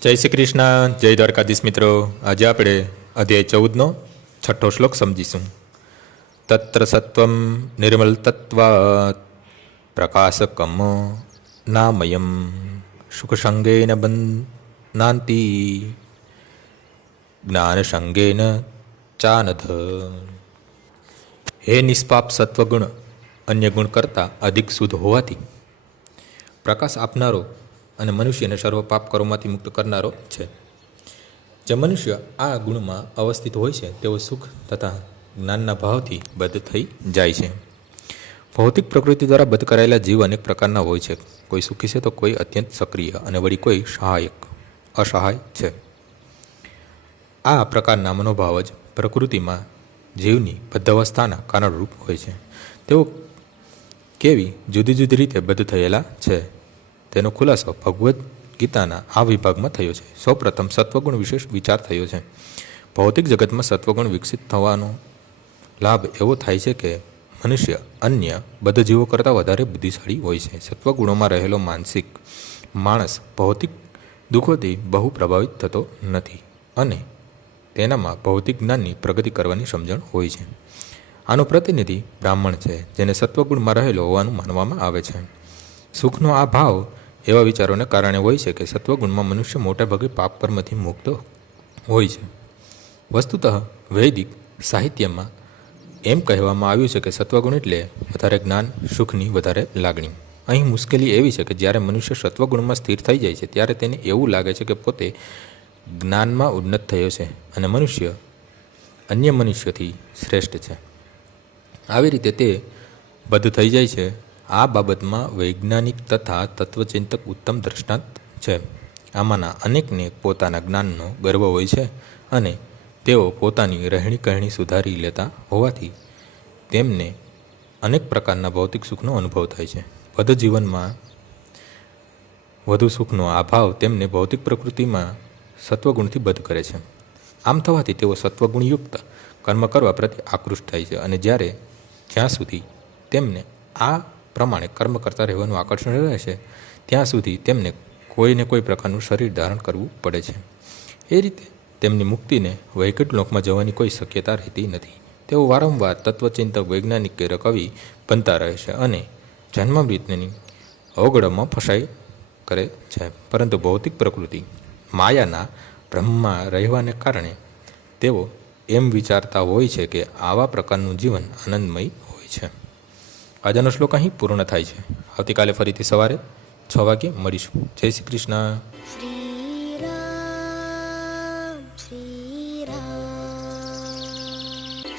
જય શ્રી કૃષ્ણ, જય દ્વારકાધીશ મિત્રો. આજે આપણે અધ્યાય 14નો છઠ્ઠો શ્લોક સમજીશું. તત્ર સત્વમ નિર્મલ તત્વાત પ્રકાશકમ નામયમ સુખસંગેન બંધનાંતિ જ્ઞાનસંગેન ચાનધ. હે નિષ્પાપ સત્વગુણ અન્ય ગુણ કરતાં અધિક શુદ્ધ હોવાથી પ્રકાશ આપનારો અને મનુષ્યને સર્વ પાપ કરોમાંથી મુક્ત કરનારો છે. જે મનુષ્ય આ ગુણમાં અવસ્થિત હોય છે તેઓ સુખ તથા જ્ઞાનના ભાવથી બદ્ધ થઈ જાય છે. ભૌતિક પ્રકૃતિ દ્વારા બદ્ધ કરાયેલા જીવ અનેક પ્રકારના હોય છે. કોઈ સુખી છે તો કોઈ અત્યંત સક્રિય અને વળી કોઈ અસહાય છે. આ પ્રકારના મનોભાવ જ પ્રકૃતિમાં જીવની બદ્ધાવસ્થાના કારણરૂપ હોય છે. તેઓ કેવી જુદી જુદી રીતે બદ્ધ થયેલા છે તેનો ખુલાસો ભગવદ્ ગીતાના આ વિભાગમાં થયો છે. સૌપ્રથમ સત્વગુણ વિશે વિચાર થયો છે. ભૌતિક જગતમાં સત્વગુણ વિકસિત થવાનો લાભ એવો થાય છે કે મનુષ્ય અન્ય બધા જીવો કરતાં વધારે બુદ્ધિશાળી હોય છે. સત્વગુણોમાં રહેલો માણસ ભૌતિક દુઃખોથી બહુ પ્રભાવિત થતો નથી અને તેનામાં ભૌતિક જ્ઞાનની પ્રગતિ કરવાની સમજણ હોય છે. આનો પ્રતિનિધિ બ્રાહ્મણ છે, જેને સત્વગુણમાં રહેલો હોવાનું માનવામાં આવે છે. સુખનો આ ભાવ એવા વિચારોને કારણે હોય છે કે સત્વગુણમાં મનુષ્ય મોટાભાગે પાપ કર્મથી મુક્ત હોય છે. વસ્તુતઃ વૈદિક સાહિત્યમાં એમ કહેવામાં આવ્યું છે કે સત્વગુણ એટલે વધારે જ્ઞાન, સુખની વધારે લાગણી. અહીં મુશ્કેલી એવી છે કે જ્યારે મનુષ્ય સત્વગુણમાં સ્થિર થઈ જાય છે ત્યારે તેને એવું લાગે છે કે પોતે જ્ઞાનમાં ઉન્નત થયો છે અને મનુષ્ય અન્ય મનુષ્યથી શ્રેષ્ઠ છે. આવી રીતે તે બદ્ધ થઈ જાય છે. આ બાબતમાં વૈજ્ઞાનિક તથા તત્વચિંતક ઉત્તમ દ્રષ્ટાંત છે. આમાંના અનેકને પોતાના જ્ઞાનનો ગર્વ હોય છે અને તેઓ પોતાની રહેણી કહેણી સુધારી લેતા હોવાથી તેમને અનેક પ્રકારના ભૌતિક સુખનો અનુભવ થાય છે. બદ્ધ જીવનમાં વધુ સુખનો અભાવ તેમને ભૌતિક પ્રકૃતિમાં સત્વગુણથી બદ્ધ કરે છે. આમ થવાથી તેઓ સત્વગુણયુક્ત કર્મ કરવા પ્રત્યે આકૃષ્ટ થાય છે અને જ્યાં સુધી તેમને આ પ્રમાણે કર્મ કરતા રહેવાનું આકર્ષણ રહે છે ત્યાં સુધી તેમને કોઈને કોઈ પ્રકારનું શરીર ધારણ કરવું પડે છે. એ રીતે તેમની મુક્તિને વૈકુંઠ લોકમાં જવાની કોઈ શક્યતા રહેતી નથી. તેઓ વારંવાર તત્વચિંતક, વૈજ્ઞાનિક કે કવિ બનતા રહે છે અને જન્મ મૃત્યુની અવગડમાં ફસાઈ કરે છે. પરંતુ ભૌતિક પ્રકૃતિ માયાના ભ્રમમાં રહેવાને કારણે તેઓ એમ વિચારતા હોય છે કે આવા પ્રકારનું જીવન આનંદમય હોય છે. આજનો શ્લોક અહીં પૂર્ણ થાય છે. આવતીકાલે ફરીથી સવારે 6 વાગ્યે મળીશું. જય શ્રી કૃષ્ણ.